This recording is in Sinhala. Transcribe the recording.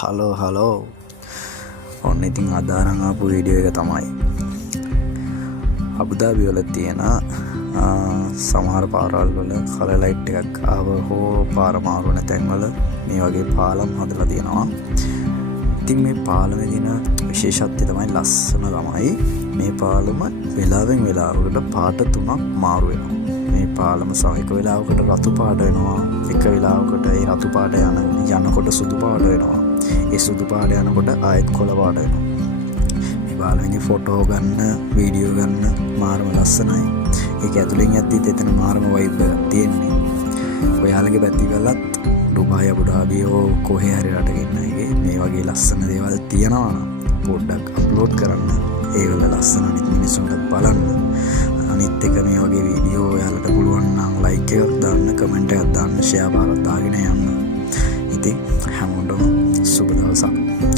හලෝ ඔන්න ඉතින් අදාරං ආපු වීඩියෝ එක තමයි අබුදාබි වල තියෙන සමහර පාරවල් වල කලර් ලයිට් එකක් ආව හෝ පාර මාරු වෙන තැන්වල මේ වගේ පාලම් හදලා තියෙනවා. ඉතින් මේ පාලමේ දින විශේෂත්වය තමයි ලස්සන තමයි මේ පාලම වෙලාවෙන් වෙලාවකට පාට තුනක් මාරු වෙනවා. මේ පාලම සමහර වෙලාවකට රතු පාට වෙනවා, එක වෙලාවකට ඒ රතු පාට යනකොට සුදු පාට වෙනවා. ඒ සුදු පාට යනකොට ආයෙත් කොළ පාට වෙනවා. මේ පාලමේ ෆොටෝ ගන්න, වීඩියෝ ගන්න මාරම ලස්සනයි. ඒක ඇතුලෙන් යද්දිත් එතන මාරම වයිබ් එකක් තියෙන්නේ. ඔයාලගේ පැති වලත් ඩුබායි අබුදාබි කොහේ හරි රටක ඉන්න එකේ මේ වගේ ලස්සන දේවල් තියෙනවා නම් පොඩ්ඩක් අප්ලෝඩ් කරන්න. ඒ වල ලස්සන අනිත් මිනිස්සුන්ට බලන්න. අනිත් එක මේ වගේ වීඩියෝ ඔයාලට පුළුවන් නම් ලයික් එකක් දාන්න, කමෙන්ට් එකක් දාන්න, ෂෙයා බාරක් දාගෙන යන්න. ඉතින් හැමෝටම සුබ දවසක්.